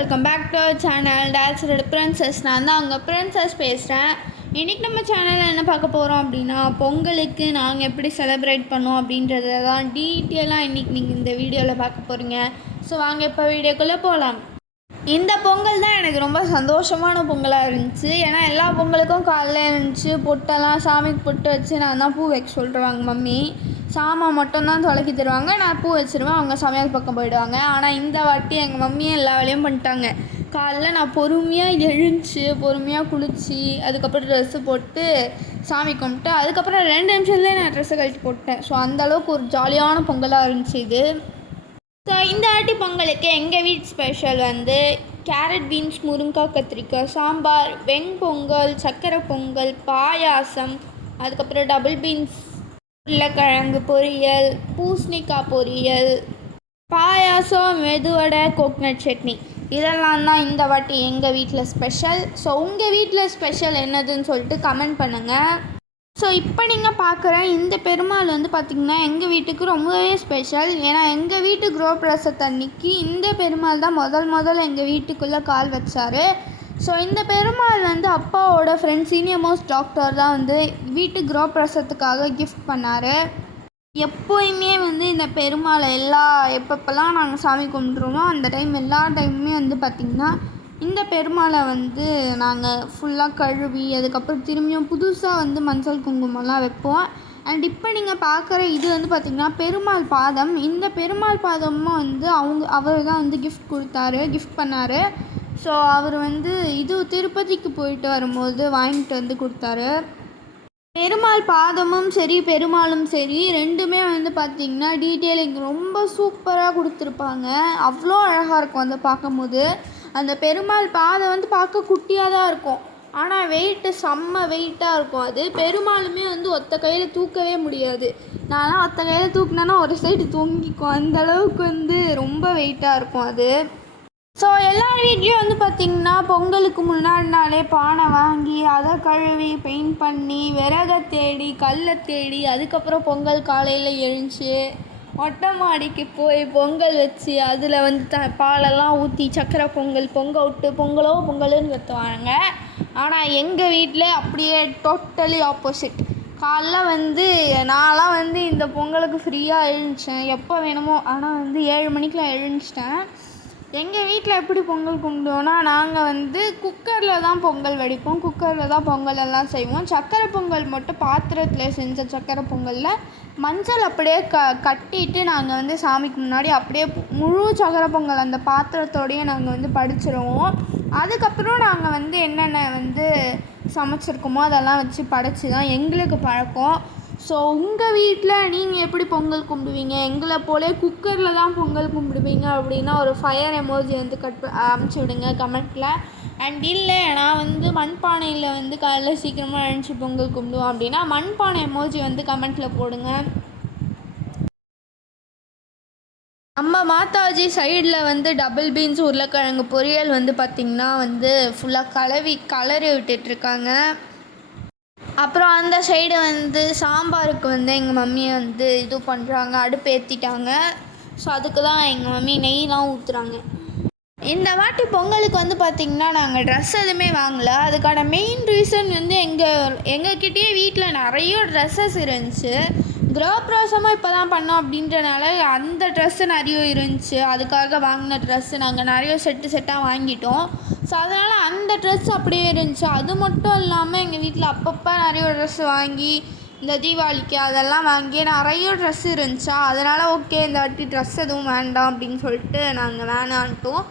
Welcome back to our channel டான்ஸரோட princess. நான் தான் அவங்க பிரின்சஸ் பேசுகிறேன். இன்றைக்கி நம்ம சேனலில் என்ன பார்க்க போகிறோம் அப்படின்னா, பொங்கலுக்கு நாங்கள் எப்படி செலிப்ரேட் பண்ணோம் அப்படின்றத தான் டீட்டெயிலாக இன்றைக்கி நீங்கள் இந்த வீடியோவில் பார்க்க போகிறீங்க. ஸோ வாங்க இப்போ வீடியோக்குள்ளே போகலாம். இந்த பொங்கல் தான் எனக்கு ரொம்ப சந்தோஷமான பொங்கலாக இருந்துச்சு. ஏன்னா எல்லா பொங்கலுக்கும் காலையில் இருந்துச்சு பொட்டெல்லாம் சாமிக்கு பொட்டு வச்சு நான் தான் பூ வைக்க சொல்லிடுவாங்க மம்மி. சாமான் மட்டும்தான் துளக்கி தருவாங்க, நான் பூ வச்சுருவேன், அவங்க சமையல் பக்கம் போயிடுவாங்க. ஆனால் இந்த வாட்டி எங்கள் மம்மியே எல்லா வேலையும் பண்ணிட்டாங்க. காலைல நான் பொறுமையாக எழுந்துச்சு பொறுமையாக குளித்து அதுக்கப்புறம் ட்ரெஸ்ஸு போட்டு சாமி கும்பிட்டு அதுக்கப்புறம் 2 நிமிஷத்துலேயே நான் ட்ரெஸ்ஸை கழித்து போட்டேன். ஸோ அந்தளவுக்கு ஒரு ஜாலியான பொங்கலாக இருந்துச்சு இது. ஸோ இந்த வாட்டி பொங்கலுக்கு எங்கள் வீட்டு ஸ்பெஷல் வந்து கேரட் பீன்ஸ் முருங்காய் கத்திரிக்காய் சாம்பார், வெண்பொங்கல், சக்கரை பொங்கல், பாயாசம், அதுக்கப்புறம் டபுள் பீன்ஸ் உருளைக்கிழங்கு பொரியல், பூசணிக்காய் பொரியல், பாயாசம், மெதுவடை, கோக்னட் சட்னி. இதெல்லாம் தான் இந்த வாட்டி எங்கள் வீட்டில் ஸ்பெஷல். ஸோ உங்கள் வீட்டில் ஸ்பெஷல் என்னதுன்னு சொல்லிட்டு கமெண்ட் பண்ணுங்கள். ஸோ இப்போ நீங்கள் பார்க்குற இந்த பெருமாள் வந்து பார்த்திங்கன்னா எங்கள் வீட்டுக்கு ரொம்பவே ஸ்பெஷல். ஏன்னா எங்கள் வீட்டு கிரகப்பிரவேசத்தன்னைக்கு இந்த பெருமாள் தான் முதல் எங்கள் வீட்டுக்குள்ளே கால் வச்சார். ஸோ இந்த பெருமாள் வந்து அப்பாவோட ஃப்ரெண்ட் சீனியர் மோஸ்ட் டாக்டர் தான் வந்து வீட்டு கிரகப்பிரவேசத்துக்காக கிஃப்ட் பண்ணார். எப்போயுமே வந்து இந்த பெருமாளை எப்பப்பெல்லாம் நாங்கள் சாமி கும்பிட்றோமோ அந்த எல்லா டைமுமே வந்து பார்த்திங்கன்னா இந்த பெருமாளை வந்து நாங்கள் ஃபுல்லாக கழுவி அதுக்கப்புறம் திரும்பியும் புதுசாக வந்து மஞ்சள் குங்குமம்லாம் வைப்போம். அண்ட் இப்போ நீங்கள் பார்க்குற இது வந்து பார்த்திங்கன்னா பெருமாள் பாதம். இந்த பெருமாள் பாதமும் வந்து அவர் தான் வந்து கிஃப்ட் பண்ணார். ஸோ அவர் வந்து திருப்பதிக்கு போயிட்டு வரும்போது வாங்கிட்டு வந்து கொடுத்தாரு. பெருமாள் பாதமும் சரி பெருமாளும் சரி ரெண்டுமே வந்து பார்த்திங்கன்னா டீட்டெயிலிங் ரொம்ப சூப்பராக கொடுத்துருப்பாங்க. அவ்வளோ அழகாக இருக்கும் அதை பார்க்கும்போது. அந்த பெருமாள் பாதம் வந்து பார்க்க குட்டியாக தான் இருக்கும், ஆனால் செம்ம வெயிட்டாக இருக்கும். அது பெருமாளுமே வந்து ஒத்த கையில் தூக்கவே முடியாது. நான்லாம் ஒத்த கையில் தூக்குனேன்னா ஒரு சைடு தொங்கிக்கும், அந்தளவுக்கு வந்து ரொம்ப வெயிட்டாக இருக்கும் அது. ஸோ எல்லார் வீட்லேயும் வந்து பார்த்திங்கன்னா பொங்கலுக்கு முன்னாடி நாளே பானை வாங்கி அதை கழுவி பெயிண்ட் பண்ணி விறகை தேடி கல்லை தேடி அதுக்கப்புறம் பொங்கல் காலையில் எழுந்துச்சு மொட்டை மாடிக்கு போய் பொங்கல் வச்சு அதில் வந்து பாலெல்லாம் ஊற்றி சக்கரை பொங்கல் விட்டு பொங்கலுன்னு கற்றுவாங்க. ஆனால் எங்கள் வீட்டில் அப்படியே டோட்டலி ஆப்போசிட். காலைல வந்து நான்லாம் வந்து இந்த பொங்கலுக்கு ஃப்ரீயாக எழுந்துச்சேன் எப்போ வேணுமோ. ஆனால் வந்து 7 மணிக்கெலாம் எழுந்துச்சிட்டேன். எங்கள் வீட்டில் எப்படி பொங்கல் கும்பிடுவோன்னா, நாங்கள் வந்து குக்கரில் தான் பொங்கல் வடிப்போம், குக்கரில் தான் பொங்கல் எல்லாம் செய்வோம். சக்கரை பொங்கல் மட்டும் பாத்திரத்தில் செஞ்ச சக்கரை பொங்கலில் மஞ்சள் அப்படியே கட்டிட்டு நாங்கள் வந்து சாமிக்கு முன்னாடி அப்படியே முழு சக்கரை பொங்கல் அந்த பாத்திரத்தோடையே நாங்கள் வந்து படைச்சிருவோம். அதுக்கப்புறம் நாங்கள் வந்து என்னென்ன வந்து சமைச்சிருக்கோமோ அதெல்லாம் வச்சு படைச்சி தான் எங்களுக்கு பழக்கம். ஸோ உங்கள் வீட்டில் நீங்கள் எப்படி பொங்கல் கும்பிடுவீங்க? எங்களை போல குக்கரில் தான் பொங்கல் கும்பிடுவீங்க அப்படின்னா ஒரு ஃபயர் எமோஜி வந்து அமுச்சு விடுங்க கமெண்ட்டில். அண்ட் இல்லை நான் வந்து மண்பானையில் வந்து காலைல சீக்கிரமாக எழுந்துச்சி பொங்கல் கும்பிடுவோம் அப்படின்னா மண்பானை எமோஜி வந்து கமெண்ட்டில் போடுங்க. நம்ம மாதாஜி சைடில் வந்து டபுள் பீன்ஸ் உருளைக்கிழங்கு பொரியல் வந்து பார்த்திங்கன்னா வந்து ஃபுல்லாக கலரி விட்டுட்ருக்காங்க. அப்புறம் அந்த சைடு வந்து சாம்பாருக்கு வந்து எங்கள் மம்மியை வந்து பண்ணுறாங்க, அடுப்பு ஏற்றிட்டாங்க. ஸோ அதுக்கு தான் எங்கள் மம்மி நெய்லாம் ஊற்றுறாங்க. இந்த வாட்டி பொங்கலுக்கு வந்து பார்த்திங்கன்னா நாங்கள் ட்ரெஸ் எதுவுமே வாங்கலை. அதுக்கான மெயின் ரீசன் வந்து எங்கக்கிட்டேயே வீட்டில் நிறைய ட்ரெஸ்ஸஸ் இருந்துச்சு. கிரகப்பிரவேசமாக இப்போ தான் பண்ணோம் அப்படின்றனால அந்த ட்ரெஸ்ஸு நிறைய இருந்துச்சு. அதுக்காக வாங்கின ட்ரெஸ்ஸு நாங்கள் நிறைய செட்டாக வாங்கிட்டோம். ஸோ அதனால் அந்த ட்ரெஸ் அப்படியே இருந்துச்சு. அது மட்டும் இல்லாமல் எங்கள் வீட்டில் அப்பப்போ நிறைய ட்ரெஸ்ஸு வாங்கி இந்த தீபாவளிக்கு அதெல்லாம் வாங்கி நிறைய ட்ரெஸ்ஸு இருந்துச்சா, அதனால் ஓகே இந்த வாட்டி ட்ரெஸ் எதுவும் வேண்டாம் அப்படின்னு சொல்லிட்டு நாங்கள் வேணான்ட்டோம்.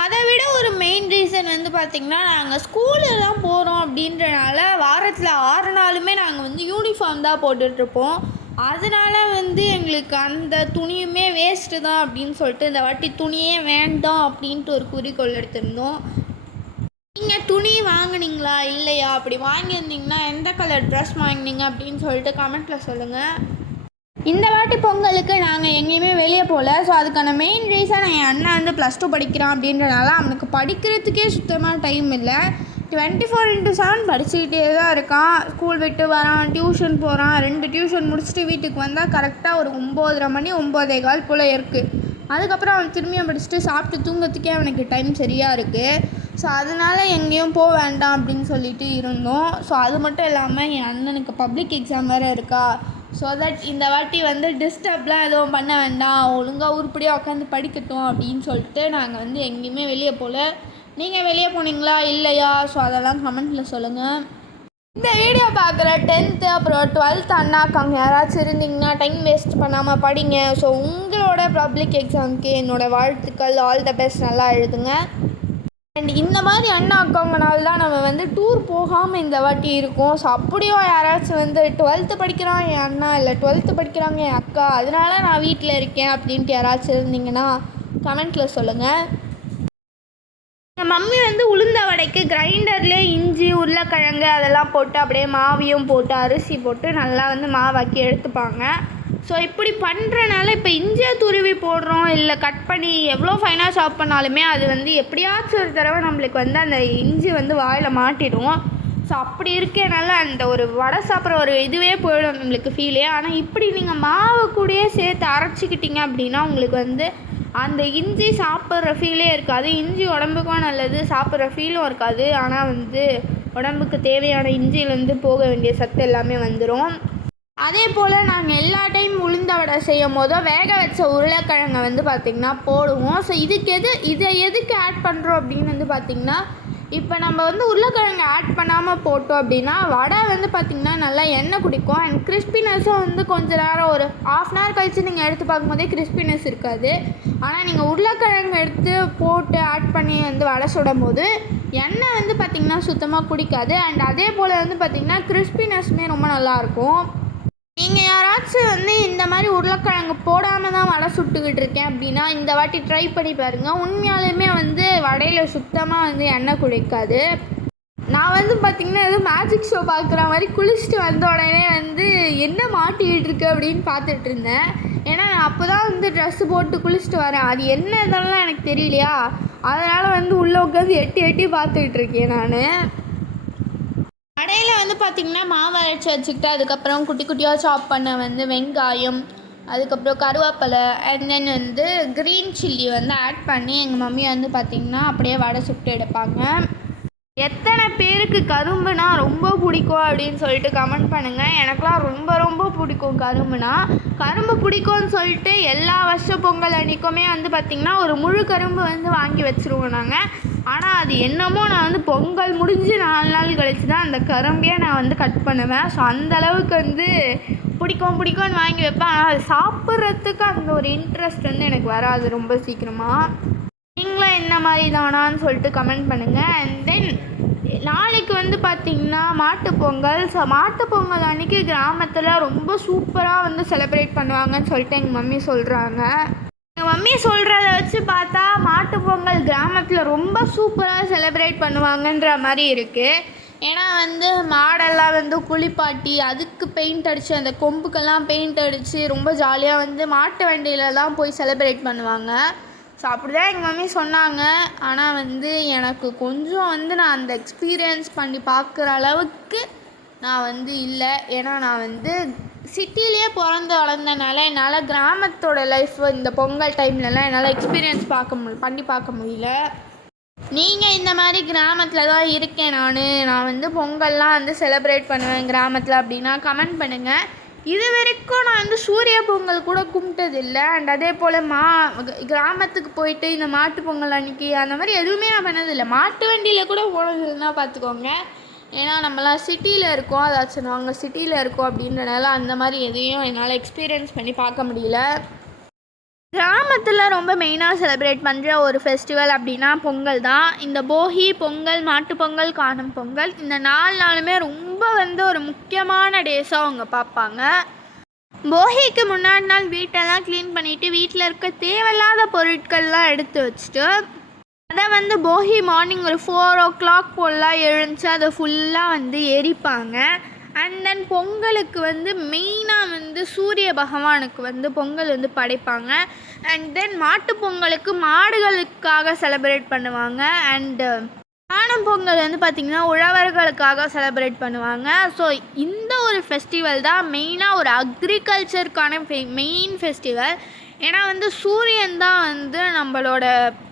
அதை விட ஒரு மெயின் ரீசன் வந்து பார்த்திங்கன்னா நாங்கள் ஸ்கூலில் தான் போகிறோம் அப்படின்றனால வாரத்தில் 6 நாளுமே நாங்கள் வந்து யூனிஃபார்ம் தான் போட்டுட்ருப்போம். அதனால் வந்து எங்களுக்கு அந்த துணியுமே வேஸ்ட்டு தான் அப்படின்னு சொல்லிட்டு இந்த வாட்டி துணியே வேண்டாம் அப்படின்ட்டு ஒரு குறிக்கோள் எடுத்திருந்தோம். நீங்கள் துணி வாங்கினீங்களா இல்லையா? அப்படி வாங்கியிருந்தீங்கன்னா எந்த கலர் ட்ரெஸ் வாங்கினீங்க அப்படின்னு சொல்லிட்டு கமெண்ட்டில் சொல்லுங்கள். இந்த வாட்டி பொங்கலுக்கு நாங்கள் எங்கேயுமே வெளியே போகல. ஸோ அதுக்கான மெயின் ரீசன் என் அண்ணன் வந்து +2 படிக்கிறான் அப்படின்றனால அவனுக்கு படிக்கிறதுக்கே சுத்தமாக டைம் இல்லை. 24/7 படிச்சுக்கிட்டே தான் இருக்கான். ஸ்கூல் விட்டு வரான், டியூஷன் போகிறான். 2 டியூஷன் முடிச்சுட்டு வீட்டுக்கு வந்தால் கரெக்டாக ஒரு 9:30 மணி 9:15 போல் இருக்குது. அதுக்கப்புறம் அவன் திரும்பியும் படிச்சுட்டு சாப்பிட்டு தூங்கிறதுக்கே அவனுக்கு டைம் சரியாக இருக்குது. ஸோ அதனால் எங்கேயும் போக வேண்டாம் அப்படின்னு சொல்லிட்டு இருந்தோம். ஸோ அது மட்டும் இல்லாமல் என் அண்ணனுக்கு பப்ளிக் எக்ஸாம் வேறு இருக்கா. ஸோ தட் இந்த வாட்டி வந்து டிஸ்டர்ப்லாம் எதுவும் பண்ண வேண்டாம், ஒழுங்காக உருப்படியாக உட்காந்து படிக்கட்டும் அப்படின்னு சொல்லிட்டு நாங்கள் வந்து எங்கேயுமே வெளியே போகல. நீங்கள் வெளியே போனீங்களா இல்லையா? ஸோ அதெல்லாம் கமெண்ட்டில் சொல்லுங்கள். இந்த வீடியோ பார்க்குற 10th அப்புறம் 12th அண்ணாக்காங்க யாராச்சும் இருந்தீங்கன்னா டைம் வேஸ்ட் பண்ணாமல் படிங்க. ஸோ உங்களோட பப்ளிக் எக்ஸாமுக்கு என்னோடய வாழ்த்துக்கள். ஆல் த பெஸ்ட், நல்லா எழுதுங்க. அண்ட் இந்த மாதிரி அண்ணா அக்காங்கனால தான் நம்ம வந்து டூர் போகாமல் இந்த வாட்டி இருக்கோம். ஸோ அப்படியும் யாராச்சும் வந்து 12th படிக்கிறான் என் அண்ணா, இல்லை 12th படிக்கிறாங்க என் அக்கா, அதனால நான் வீட்டில் இருக்கேன் அப்படின்ட்டு யாராச்சும் இருந்தீங்கன்னா கமெண்ட்டில் சொல்லுங்கள். என் மம்மி வந்து உளுந்த வடைக்கு கிரைண்டர்லேயே இஞ்சி உருளைக்கிழங்கு அதெல்லாம் போட்டு அப்படியே மாவையும் போட்டு அரிசி போட்டு நல்லா வந்து மாவாக்கி எடுத்துப்பாங்க. ஸோ இப்படி பண்ணுறனால இப்போ இஞ்சியை துருவி போடுறோம் இல்லை கட் பண்ணி எவ்வளோ ஃபைனாக சாப் பண்ணாலுமே அது வந்து எப்படியாச்சும் ஒரு தடவை நம்மளுக்கு வந்து அந்த இஞ்சி வந்து வாயில் மாட்டிடும். ஸோ அப்படி இருக்கனால அந்த ஒரு வடை சாப்பிட்ற ஒரு இதுவே போயிடும் நம்மளுக்கு ஃபீலே. ஆனால் இப்படி நீங்கள் மாவு கூடயே சேர்த்து அரைச்சிக்கிட்டீங்க அப்படின்னா உங்களுக்கு வந்து அந்த இஞ்சி சாப்பிட்ற ஃபீலே இருக்காது. இஞ்சி உடம்புக்கும் நல்லது, சாப்பிட்ற ஃபீலும் இருக்காது. ஆனால் வந்து உடம்புக்கு தேவையான இஞ்சியிலேருந்து போக வேண்டிய சத்து எல்லாமே வந்துடும். அதே போல் நாங்கள் எல்லா டைம் உளுந்த வடை செய்யும் போதும் வேக வச்ச உருளைக்கிழங்கை வந்து பார்த்திங்கன்னா போடுவோம். ஸோ இதை எதுக்கு ஆட் பண்ணுறோம் அப்படின்னு வந்து பார்த்திங்கன்னா, இப்போ நம்ம வந்து உருளைக்கிழங்கு ஆட் பண்ணாமல் போட்டோம் அப்படின்னா வடை வந்து பார்த்திங்கன்னா நல்லா எண்ணெய் குடிக்கும். அண்ட் கிறிஸ்பினஸும் வந்து கொஞ்சம் நேரம் ஒரு 1/2 hour கழித்து நீங்கள் எடுத்து பார்க்கும்போதே கிறிஸ்பினஸ் இருக்காது. ஆனால் நீங்கள் உருளைக்கிழங்கு எடுத்து போட்டு ஆட் பண்ணி வந்து வடை சுடும் போது எண்ணெய் வந்து பார்த்திங்கன்னா சுத்தமாக குடிக்காது. அண்ட் அதே போல் வந்து பார்த்திங்கன்னா கிறிஸ்பினஸ்மே ரொம்ப நல்லாயிருக்கும். நீங்கள் யாராச்சும் வந்து இந்த மாதிரி உருளைக்கிழங்கு போடாமல் தான் வடை சுட்டுக்கிட்டு இருக்கேன் அப்படின்னா இந்த வாட்டி ட்ரை பண்ணி பாருங்கள். உண்மையாலுமே வந்து வடையில் சுத்தமாக வந்து எண்ணெய் குடிக்காது. நான் வந்து பார்த்திங்கன்னா எதுவும் மேஜிக் ஷோ பார்க்குற மாதிரி குளிச்சுட்டு வந்த உடனே வந்து என்ன மாட்டிக்கிட்டு இருக்கு அப்படின்னு பார்த்துட்டு இருந்தேன். ஏன்னா நான் அப்போ தான் வந்து ட்ரெஸ்ஸு போட்டு குளிச்சுட்டு வரேன். அது என்ன இதெல்லாம் எனக்கு தெரியலையா, அதனால் வந்து உள்ளே உட்காந்து எட்டி பார்த்துக்கிட்டு இருக்கேன் நான். கடையில் வந்து பார்த்திங்கன்னா மாவு அரைச்சி வச்சுக்கிட்டு அதுக்கப்புறம் குட்டி குட்டியாக சாப் பண்ண வந்து வெங்காயம், அதுக்கப்புறம் கருவேப்பிலை, அண்ட் தென் வந்து க்ரீன் சில்லி வந்து ஆட் பண்ணி எங்கள் மம்மி வந்து பார்த்திங்கன்னா அப்படியே வடை சுட்டு எடுப்பாங்க. எத்தனை பேருக்கு கரும்புனா ரொம்ப பிடிக்கும் அப்படின்னு சொல்லிட்டு கமெண்ட் பண்ணுங்கள். எனக்குலாம் ரொம்ப பிடிக்கும் கரும்புனா. கரும்பு பிடிக்கும்னு சொல்லிட்டு எல்லா வருஷ பொங்கல் அன்றைக்குமே வந்து பார்த்திங்கன்னா ஒரு முழு கரும்பு வந்து வாங்கி வச்சுருவோம் நாங்கள். ஆனால் அது என்னமோ நான் வந்து பொங்கல் முடிஞ்சு 4 நாள் கழிச்சு தான் அந்த கரும்பையே நான் வந்து கட் பண்ணுவேன். ஸோ அந்தளவுக்கு வந்து பிடிக்கும்னு வாங்கி வைப்பேன். ஆனால் அது சாப்பிட்றதுக்கு அந்த ஒரு இன்ட்ரெஸ்ட் வந்து எனக்கு வராது ரொம்ப சீக்கிரமாக. நீங்களும் என்ன மாதிரி தானான்னு சொல்லிட்டு கமெண்ட் பண்ணுங்கள். அண்ட் தென் நாளைக்கு வந்து பார்த்திங்கன்னா மாட்டுப்பொங்கல். ஸோ மாட்டுப்பொங்கல் அன்றைக்கி கிராமத்தில் ரொம்ப சூப்பராக வந்து செலிப்ரேட் பண்ணுவாங்கன்னு சொல்லிட்டு எங்கள் மம்மி சொல்கிறாங்க. எங்கள் மம்மி சொல்கிறத வச்சு பார்த்தா மாட்டுப்பொங்கல் கிராமத்தில் ரொம்ப சூப்பராக செலிப்ரேட் பண்ணுவாங்கன்ற மாதிரி இருக்குது. ஏன்னா வந்து மாடெல்லாம் வந்து குளிப்பாட்டி அதுக்கு பெயிண்ட் அடித்து அந்த கொம்புக்கெல்லாம் பெயிண்ட் அடித்து ரொம்ப ஜாலியாக வந்து மாட்டு வண்டியில் தான் போய் செலிப்ரேட் பண்ணுவாங்க. ஸோ அப்படி தான் எங்கள் மம்மி சொன்னாங்க. ஆனால் வந்து எனக்கு கொஞ்சம் வந்து நான் அந்த எக்ஸ்பீரியன்ஸ் பண்ணி பார்க்குற அளவுக்கு நான் வந்து இல்லை. ஏன்னா நான் வந்து சிட்டிலேயே பிறந்து வளர்ந்தனால என்னால் கிராமத்தோட லைஃப் இந்த பொங்கல் டைம்லலாம் என்னால் எக்ஸ்பீரியன்ஸ் பண்ணி பார்க்க முடியல. நீங்கள் இந்த மாதிரி கிராமத்தில் தான் இருக்கேன் நான் வந்து பொங்கல்லாம் வந்து செலிப்ரேட் பண்ணுவேன் கிராமத்தில் அப்படின்னா கமெண்ட் பண்ணுங்கள். இது வரைக்கும் நான் வந்து சூரிய பொங்கல் கூட கும்பிட்டதில்லை. அண்ட் அதே போல் கிராமத்துக்கு போயிட்டு இந்த மாட்டு பொங்கல் அன்றைக்கி அந்த மாதிரி எதுவுமே நான் பண்ணதில்லை. மாட்டு வண்டியில் கூட போனதில்லைன்னா பார்த்துக்கோங்க. ஏன்னா நம்மளாம் சிட்டியில் இருக்கோம், அதாச்சும் நாங்கள் சிட்டியில் இருக்கோம் அப்படின்றனால அந்த மாதிரி எதையும் என்னால் எக்ஸ்பீரியன்ஸ் பண்ணி பார்க்க முடியல. கிராமத்தில் ரொம்ப மெயினாக செலிப்ரேட் பண்ணுற ஒரு ஃபெஸ்டிவல் அப்படின்னா பொங்கல் தான். இந்த போகி, பொங்கல், மாட்டுப்பொங்கல், காணும் பொங்கல் இந்த 4 நாளுமே ரொம்ப வந்து ஒரு முக்கியமான டேஸாக அவங்க பார்ப்பாங்க. போகிக்கு முன்னாடி நாள் வீட்டெல்லாம் க்ளீன் பண்ணிவிட்டு வீட்டில் இருக்க தேவையில்லாத பொருட்கள்லாம் எடுத்து வச்சுட்டு அதை வந்து போகி மார்னிங் ஒரு 4 o'clock போலாம் எழுந்துச்சு அதை ஃபுல்லாக வந்து எரிப்பாங்க. அண்ட் தென் பொங்கலுக்கு வந்து மெயினாக வந்து சூரிய பகவானுக்கு வந்து பொங்கல் வந்து படைப்பாங்க. அண்ட் தென் மாட்டு பொங்கலுக்கு மாடுகளுக்காக செலிப்ரேட் பண்ணுவாங்க. அண்டு காணும் பொங்கல் வந்து பார்த்திங்கன்னா உழவர்களுக்காக செலிப்ரேட் பண்ணுவாங்க. ஸோ இந்த ஒரு ஃபெஸ்டிவல் தான் மெயினாக ஒரு அக்ரிகல்ச்சருக்கான மெயின் ஃபெஸ்டிவல். ஏன்னா வந்து சூரியன் தான் வந்து நம்மளோட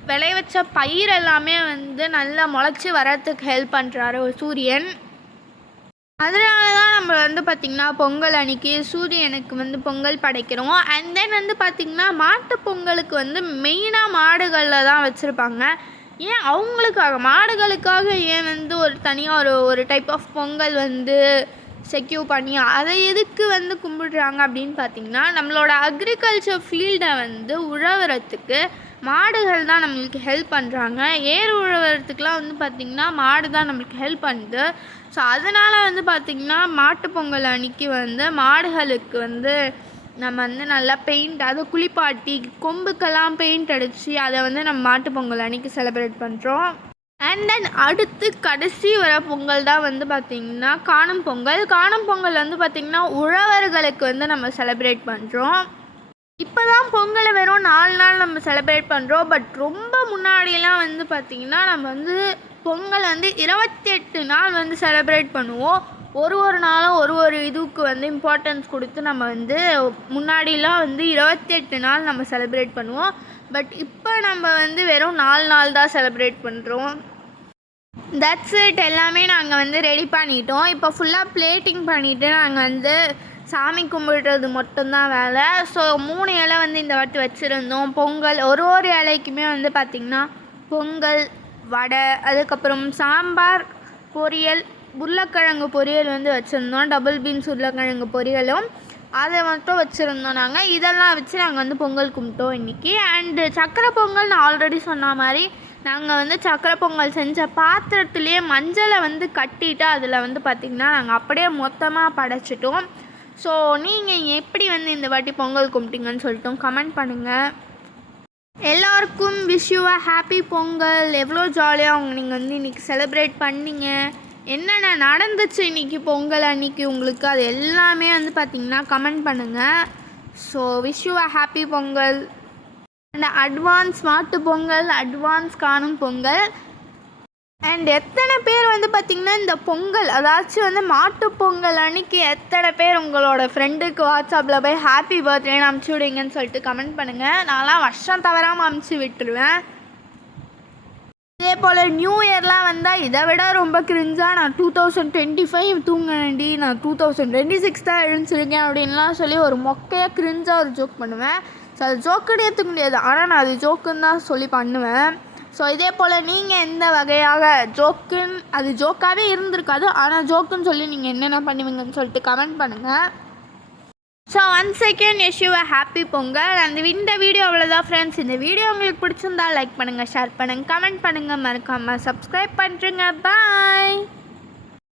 விளைய வச்ச பயிர் எல்லாமே வந்து நல்லா முளைச்சி வரத்துக்கு ஹெல்ப் பண்ணுறாரு ஒரு சூரியன். அதனால தான் நம்ம வந்து பார்த்திங்கன்னா பொங்கல் அன்றைக்கி சூரியனுக்கு வந்து பொங்கல் படைக்கிறோம். அண்ட் தென் வந்து பார்த்திங்கன்னா மாட்டு பொங்கலுக்கு வந்து மெயினாக மாடுகளில் தான் வச்சுருப்பாங்க. ஏன் அவங்களுக்காக மாடுகளுக்காக ஏன் வந்து ஒரு தனியாக ஒரு டைப் ஆஃப் பொங்கல் வந்து செக்யூர் பண்ணி அதை எதுக்கு வந்து கும்பிடுறாங்க அப்படின்னு பார்த்திங்கன்னா, நம்மளோட அக்ரிகல்ச்சர் ஃபீல்டை வந்து உழவுறதுக்கு மாடுகள் தான் நம்மளுக்கு ஹெல்ப் பண்ணுறாங்க. ஏர் உழவுறதுக்குலாம் வந்து பார்த்திங்கன்னா மாடு தான் நம்மளுக்கு ஹெல்ப் பண்ணுது. ஸோ அதனால் வந்து பார்த்திங்கன்னா மாட்டுப் பொங்கல் அன்றைக்கி வந்து மாடுகளுக்கு வந்து நம்ம வந்து நல்லா பெயிண்ட் அதை குளிப்பாட்டி கொம்புக்கெல்லாம் பெயிண்ட் அடித்து அதை வந்து நம்ம மாட்டுப் பொங்கல் அன்றைக்கி செலிப்ரேட் பண்ணுறோம். அண்ட் தென் அடுத்து கடைசி வர பொங்கல் தான் வந்து பார்த்திங்கன்னா காணும் பொங்கல். காணும் பொங்கல் வந்து பார்த்திங்கன்னா உழவர்களுக்கு வந்து நம்ம செலிப்ரேட் பண்ணுறோம். இப்போ தான் பொங்கலை வெறும் 4 நாள் நம்ம செலிப்ரேட் பண்ணுறோம். பட் ரொம்ப முன்னாடியெல்லாம் வந்து பார்த்திங்கன்னா நம்ம வந்து பொங்கல் வந்து 28 நாள் வந்து செலிப்ரேட் பண்ணுவோம். ஒரு நாளும் ஒரு இதுக்கு வந்து இம்பார்ட்டன்ஸ் கொடுத்து நம்ம வந்து முன்னாடிலாம் வந்து 28 நாள் நம்ம செலிப்ரேட் பண்ணுவோம். பட் இப்போ நம்ம வந்து வெறும் 4 நாள் தான் செலிப்ரேட் பண்ணுறோம். That's it. எல்லாமே நாங்கள் வந்து ரெடி பண்ணிட்டோம். இப்போ ஃபுல்லாக பிளேட்டிங் பண்ணிவிட்டு நாங்கள் வந்து சாமி கும்பிடுறது மட்டும்தான் வேலை. ஸோ 3 இலை வந்து இந்த வாட்டி வச்சுருந்தோம். பொங்கல் ஒரு இலைக்குமே வந்து பார்த்திங்கன்னா பொங்கல், வடை, அதுக்கப்புறம் சாம்பார், பொரியல், உருளைக்கிழங்கு பொரியல் வந்து வச்சுருந்தோம். டபுள் பீன்ஸ் உருளைக்கிழங்கு பொரியலும் அதை மட்டும் வச்சுருந்தோம். நாங்கள் இதெல்லாம் வச்சு நாங்கள் வந்து பொங்கல் கும்பிட்டோம் இன்றைக்கி. அண்டு சக்கரை பொங்கல் நான் ஆல்ரெடி சொன்ன மாதிரி நாங்கள் வந்து சக்கரை பொங்கல் செஞ்ச பாத்திரத்துலேயே மஞ்சளை வந்து கட்டிட்டு அதில் வந்து பார்த்திங்கன்னா நாங்கள் அப்படியே மொத்தமாக படைச்சிட்டோம். ஸோ நீங்கள் எப்படி வந்து இந்த வாட்டி பொங்கல் கும்பிட்டீங்கன்னு சொல்லிட்டு கமெண்ட் பண்ணுங்கள். எல்லாருக்கும் wish you a happy Pongal. எவ்வளோ ஜாலியாக நீங்கள் வந்து இன்றைக்கி செலிப்ரேட் பண்ணிங்க, என்னென்ன நடந்துச்சு இன்றைக்கி பொங்கல் அன்றைக்கி உங்களுக்கு, அது எல்லாமே வந்து பார்த்திங்கன்னா கமெண்ட் பண்ணுங்கள். So wish you a happy Pongal and advance மாட்டு பொங்கல், அட்வான்ஸ் காணும் பொங்கல். அண்ட் எத்தனை பேர் வந்து பார்த்திங்கன்னா இந்த பொங்கல் அதாச்சும் வந்து மாட்டு பொங்கல் அன்றைக்கி எத்தனை பேர் உங்களோட ஃப்ரெண்டுக்கு வாட்ஸ்அப்பில் போய் ஹாப்பி பர்த்டேன்னு அமுச்சு விடுங்கன்னு சொல்லிட்டு கமெண்ட் பண்ணுங்கள். நான்லாம் வருஷம் தவறாமல் அமுச்சு விட்டுருவேன். இதே போல் நியூ இயர்லாம் வந்தால் இதை விட ரொம்ப கிரிஞ்சாக நான் 2025 தூங்கினேன்டி, நான் 2026 தான் எழுந்திருக்கேன் அப்படின்லாம் சொல்லி ஒரு மொக்கையாக கிரிஞ்சாக ஒரு ஜோக் பண்ணுவேன். ஸோ அது ஜோக்குன்னு ஏற்றுக்க முடியாது, ஆனால் நான் அது ஜோக்குன்னு தான் சொல்லி பண்ணுவேன். ஸோ இதே போல் நீங்கள் எந்த வகையாக அது ஜோக்காகவே இருந்திருக்காது, ஆனால் ஜோக்குன்னு சொல்லி நீங்கள் என்னென்ன பண்ணுவீங்கன்னு சொல்லிட்டு கமெண்ட் பண்ணுங்கள். So once again wish you a happy Pongal. இந்த வீடியோ அவ்வளோதான் ஃப்ரெண்ட்ஸ். இந்த வீடியோ உங்களுக்கு பிடிச்சிருந்தா லைக் பண்ணுங்கள், ஷேர் பண்ணுங்கள், கமெண்ட் பண்ணுங்கள், மறக்காமல் சப்ஸ்கிரைப் பண்ணுறேங்க. பாய்.